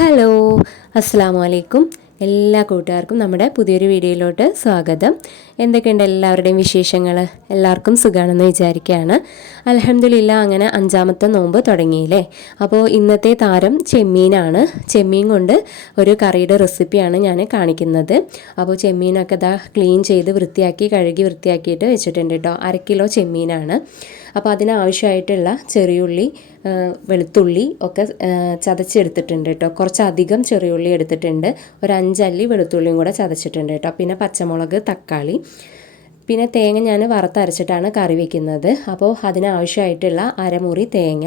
Hello, അസ്സലാമു അലൈക്കും. എല്ലാ കൂട്ടുകാർക്കും നമ്മുടെ പുതിയൊരു വീഡിയോയിലോട്ട് സ്വാഗതം. എന്തൊക്കെയുണ്ട് എല്ലാവരുടെയും വിശേഷങ്ങൾ? എല്ലാവർക്കും സുഖമാണെന്ന് വിചാരിക്കുകയാണ്. അൽഹംദുലില്ലാ, അങ്ങനെ 5-ാമത്തെ നോമ്പ് തുടങ്ങിയില്ലേ. അപ്പോൾ ഇന്നത്തെ താരം ചെമ്മീനാണ്. ചെമ്മീൻ കൊണ്ട് ഒരു കറിയുടെ റെസിപ്പിയാണ് ഞാൻ കാണിക്കുന്നത്. അപ്പോൾ ചെമ്മീനൊക്കെ ഇതാ ക്ലീൻ ചെയ്ത് വൃത്തിയാക്കി കഴുകി വൃത്തിയാക്കിയിട്ട് വെച്ചിട്ടുണ്ട് കേട്ടോ. 1/2 കിലോ ചെമ്മീനാണ്. അപ്പോൾ അതിനാവശ്യമായിട്ടുള്ള ചെറിയുള്ളി, വെളുത്തുള്ളി ഒക്കെ ചതച്ചെടുത്തിട്ടുണ്ട് കേട്ടോ. കുറച്ചധികം ചെറിയുള്ളി എടുത്തിട്ടുണ്ട്. ഒരു 5 അല്ലി വെളുത്തുള്ളിയും കൂടെ ചതച്ചിട്ടുണ്ട് കേട്ടോ. പിന്നെ പച്ചമുളക്, തക്കാളി, പിന്നെ തേങ്ങ ഞാൻ വറുത്തരച്ചിട്ടാണ് കറി വയ്ക്കുന്നത്. അപ്പോൾ അതിനാവശ്യമായിട്ടുള്ള അരമുറി തേങ്ങ,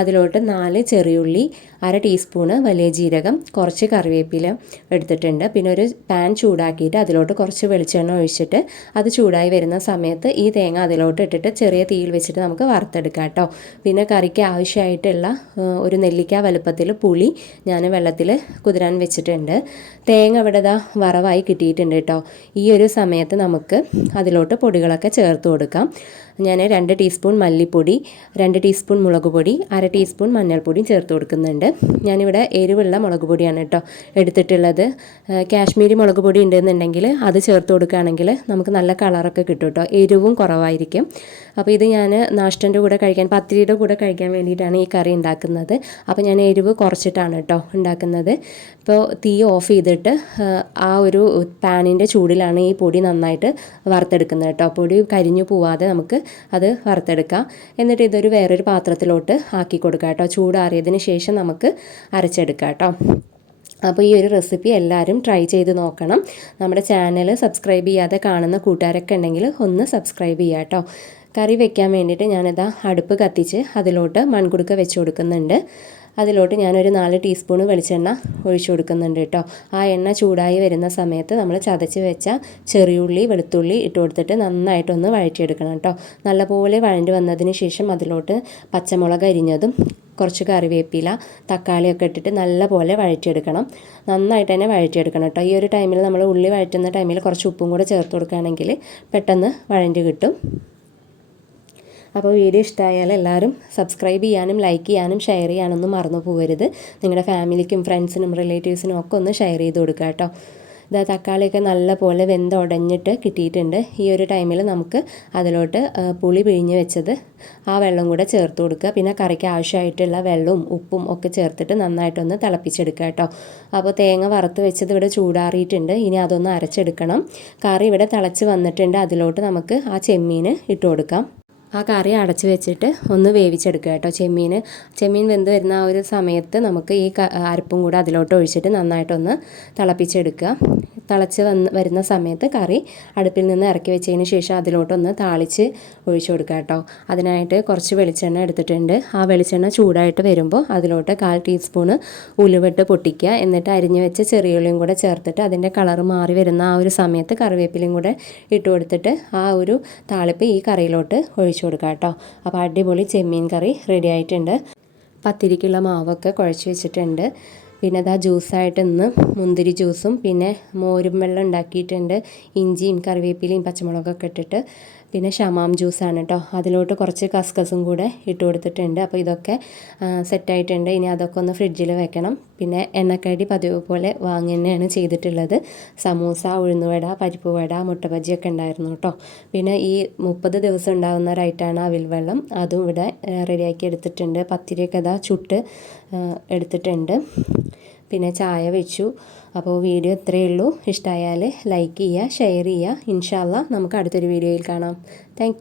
അതിലോട്ട് 4 ചെറിയുള്ളി, 1/2 ടീസ്പൂണ് വലിയ ജീരകം, കുറച്ച് കറിവേപ്പില എടുത്തിട്ടുണ്ട്. പിന്നെ ഒരു പാൻ ചൂടാക്കിയിട്ട് അതിലോട്ട് കുറച്ച് വെളിച്ചെണ്ണ ഒഴിച്ചിട്ട് അത് ചൂടായി വരുന്ന സമയത്ത് ഈ തേങ്ങ അതിലോട്ട് ഇട്ടിട്ട് ചെറിയ തീയിൽ വെച്ചിട്ട് നമുക്ക് വറുത്തെടുക്കാം കേട്ടോ. പിന്നെ കറിക്ക് ആവശ്യമായിട്ടുള്ള ഒരു നെല്ലിക്ക വലുപ്പത്തിൽ പുളി ഞാൻ വെള്ളത്തിൽ കുതിരാൻ വെച്ചിട്ടുണ്ട്. തേങ്ങ ഇവിടെ ദാ വറവായി കിട്ടിയിട്ടുണ്ട് കേട്ടോ. ഈ ഒരു സമയത്ത് നമുക്ക് അതിലോട്ട് പൊടികളൊക്കെ ചേർത്ത് കൊടുക്കാം. ഞാൻ 2 ടീസ്പൂൺ മല്ലിപ്പൊടി, 2 ടീസ്പൂൺ മുളക് പൊടി, 1/2 ടീസ്പൂൺ മഞ്ഞൾപ്പൊടിയും ചേർത്ത് കൊടുക്കുന്നുണ്ട്. ഞാനിവിടെ എരിവുള്ള മുളക് പൊടിയാണ് കേട്ടോ എടുത്തിട്ടുള്ളത്. കാശ്മീരി മുളക് പൊടി ഉണ്ടെന്നുണ്ടെങ്കിൽ അത് ചേർത്ത് കൊടുക്കുകയാണെങ്കിൽ നമുക്ക് നല്ല കളറൊക്കെ കിട്ടും കേട്ടോ. എരിവും കുറവായിരിക്കും. അപ്പോൾ ഇത് ഞാൻ നാഷ്ടൻ്റെ കൂടെ കഴിക്കാൻ, പത്തിരിയുടെ കൂടെ കഴിക്കാൻ വേണ്ടിയിട്ടാണ് ഈ കറി ഉണ്ടാക്കുന്നത്. അപ്പോൾ ഞാൻ എരിവ് കുറച്ചിട്ടാണ് കേട്ടോ ഉണ്ടാക്കുന്നത്. ഇപ്പോൾ തീ ഓഫ് ചെയ്തിട്ട് ആ ഒരു പാനിൻ്റെ ചൂടിലാണ് ഈ പൊടി നന്നായിട്ട് വറുത്തെടുക്കുന്നത് കേട്ടോ. പൊടി കരിഞ്ഞു പോവാതെ നമുക്ക് അത് വറുത്തെടുക്കാം. എന്നിട്ട് ഇതൊരു വേറൊരു പാത്രത്തിലോട്ട് ആക്കി കൊടുക്കാം കേട്ടോ. ചൂടാറിയതിന് ശേഷം നമുക്ക് അരച്ചെടുക്കാം കേട്ടോ. അപ്പോൾ ഈ ഒരു റെസിപ്പി എല്ലാവരും ട്രൈ ചെയ്ത് നോക്കണം. നമ്മുടെ ചാനൽ സബ്സ്ക്രൈബ് ചെയ്യാതെ കാണുന്ന കൂട്ടുകാരൊക്കെ ഉണ്ടെങ്കിൽ ഒന്ന് സബ്സ്ക്രൈബ് ചെയ്യാം കേട്ടോ. കറി വെക്കാൻ വേണ്ടിയിട്ട് ഞാനിതാ അടുപ്പ് കത്തിച്ച് അതിലോട്ട് മൺകുടുക്ക വെച്ച് കൊടുക്കുന്നുണ്ട്. അതിലോട്ട് ഞാനൊരു 4 ടീസ്പൂൺ വെളിച്ചെണ്ണ ഒഴിച്ചു കൊടുക്കുന്നുണ്ട് കേട്ടോ. ആ എണ്ണ ചൂടായി വരുന്ന സമയത്ത് നമ്മൾ ചതച്ച് വെച്ച ചെറിയുള്ളി, വെളുത്തുള്ളി ഇട്ട് കൊടുത്തിട്ട് നന്നായിട്ടൊന്ന് വഴറ്റിയെടുക്കണം കേട്ടോ. നല്ലപോലെ വഴണ്ടി വന്നതിന് ശേഷം അതിലോട്ട് പച്ചമുളക് അരിഞ്ഞതും, കുറച്ച് കറിവേപ്പില, തക്കാളിയൊക്കെ ഇട്ടിട്ട് നല്ലപോലെ വഴറ്റിയെടുക്കണം. നന്നായിട്ട് തന്നെ വഴറ്റിയെടുക്കണം കേട്ടോ. ഈ ഒരു ടൈമിൽ നമ്മൾ ഉള്ളി വഴറ്റുന്ന ടൈമിൽ കുറച്ച് ഉപ്പും കൂടെ ചേർത്ത് കൊടുക്കുകയാണെങ്കിൽ പെട്ടെന്ന് വഴണ്ടി കിട്ടും. അപ്പോൾ വീഡിയോ ഇഷ്ടമായാൽ എല്ലാവരും സബ്സ്ക്രൈബ് ചെയ്യാനും ലൈക്ക് ചെയ്യാനും ഷെയർ ചെയ്യാനൊന്നും മറന്നു പോകരുത്. നിങ്ങളുടെ ഫാമിലിക്കും ഫ്രണ്ട്സിനും റിലേറ്റീവ്സിനും ഒക്കെ ഒന്ന് ഷെയർ ചെയ്ത് കൊടുക്കുക കേട്ടോ. ഇതാ തക്കാളിയൊക്കെ നല്ല പോലെ വെന്തുടഞ്ഞിട്ട് കിട്ടിയിട്ടുണ്ട്. ഈ ഒരു ടൈമിൽ നമുക്ക് അതിലോട്ട് പുളി പിഴിഞ്ഞ് വെച്ചത് ആ വെള്ളം കൂടെ ചേർത്ത് കൊടുക്കുക. പിന്നെ കറിക്ക് ആവശ്യമായിട്ടുള്ള വെള്ളവും ഉപ്പും ഒക്കെ ചേർത്തിട്ട് നന്നായിട്ടൊന്ന് തിളപ്പിച്ചെടുക്കുക കേട്ടോ. അപ്പോൾ തേങ്ങ വറുത്ത് വെച്ചത് ഇവിടെ ചൂടാറിയിട്ടുണ്ട്. ഇനി അതൊന്ന് അരച്ചെടുക്കണം. കറി ഇവിടെ തിളച്ച് വന്നിട്ടുണ്ട്. അതിലോട്ട് നമുക്ക് ആ ചെമ്മീൻ ഇട്ട് കൊടുക്കാം. ആ കറി അടച്ച് വെച്ചിട്ട് ഒന്ന് വേവിച്ചെടുക്കുക കേട്ടോ. ചെമ്മീൻ വെന്ത് വരുന്ന ആ ഒരു സമയത്ത് നമുക്ക് ഈ അരപ്പും കൂടെ അതിലോട്ട് ഒഴിച്ചിട്ട് നന്നായിട്ടൊന്ന് തിളപ്പിച്ചെടുക്കുക. തിളച്ച് വരുന്ന സമയത്ത് കറി അടുപ്പിൽ നിന്ന് ഇറക്കി വെച്ചതിന് ശേഷം അതിലോട്ടൊന്ന് താളിച്ച് ഒഴിച്ചു കൊടുക്കുക കേട്ടോ. അതിനായിട്ട് കുറച്ച് വെളിച്ചെണ്ണ എടുത്തിട്ടുണ്ട്. ആ വെളിച്ചെണ്ണ ചൂടായിട്ട് വരുമ്പോൾ അതിലോട്ട് 1/4 ടീസ്പൂണ് ഉലുവട്ട് പൊട്ടിക്കുക. എന്നിട്ട് അരിഞ്ഞ് വെച്ച ചെറിയുള്ളിയും കൂടെ ചേർത്തിട്ട് അതിൻ്റെ കളർ മാറി വരുന്ന ആ ഒരു സമയത്ത് കറിവേപ്പിലയും കൂടെ ഇട്ട് കൊടുത്തിട്ട് ആ ഒരു താളിപ്പ് ഈ കറിയിലോട്ട് ഒഴിച്ചു കൊടുക്കുക കേട്ടോ. അപ്പോൾ അടിപൊളി ചെമ്മീൻ കറി റെഡി ആയിട്ടുണ്ട്. പത്തിരിക്കുള്ള മാവൊക്കെ കുഴച്ച് വെച്ചിട്ടുണ്ട്. പിന്നെ അതാ ജ്യൂസായിട്ട് ഇന്ന് മുന്തിരി ജ്യൂസും പിന്നെ മോരും വെള്ളം ഉണ്ടാക്കിയിട്ടുണ്ട്. ഇഞ്ചിയും കറിവേപ്പിലയും പച്ചമുളകൊക്കെ ഇട്ടിട്ട്. പിന്നെ ഷമാം ജ്യൂസാണ് കേട്ടോ. അതിലോട്ട് കുറച്ച് കസ്കസും കൂടെ ഇട്ട് കൊടുത്തിട്ടുണ്ട്. അപ്പോൾ ഇതൊക്കെ സെറ്റായിട്ടുണ്ട്. ഇനി അതൊക്കെ ഒന്ന് ഫ്രിഡ്ജിൽ വെക്കണം. പിന്നെ എണ്ണക്കടി പതിവ് പോലെ വാങ്ങി തന്നെയാണ് ചെയ്തിട്ടുള്ളത്. സമൂസ, ഉഴുന്നുവട, പരിപ്പ് വട, മുട്ട ബജിയൊക്കെ ഉണ്ടായിരുന്നു കേട്ടോ. പിന്നെ ഈ 30 ദിവസം ഉണ്ടാകുന്ന റൈറ്റാണ് അവിൽ വെള്ളം, അതും ഇവിടെ റെഡിയാക്കി എടുത്തിട്ടുണ്ട്. പത്തിരിയൊക്കെ ഇതാ ചുട്ട് എടുത്തിട്ടുണ്ട്. പിന്നെ ചായ വെച്ചു. അപ്പോൾ വീഡിയോ ഇത്രയേ ഉള്ളൂ. ഇഷ്ടമായാൽ ലൈക്ക് ചെയ്യുക, ഷെയർ ചെയ്യുക. ഇൻഷാ അല്ലാഹ് നമുക്ക് അടുത്തൊരു വീഡിയോയിൽ കാണാം. താങ്ക്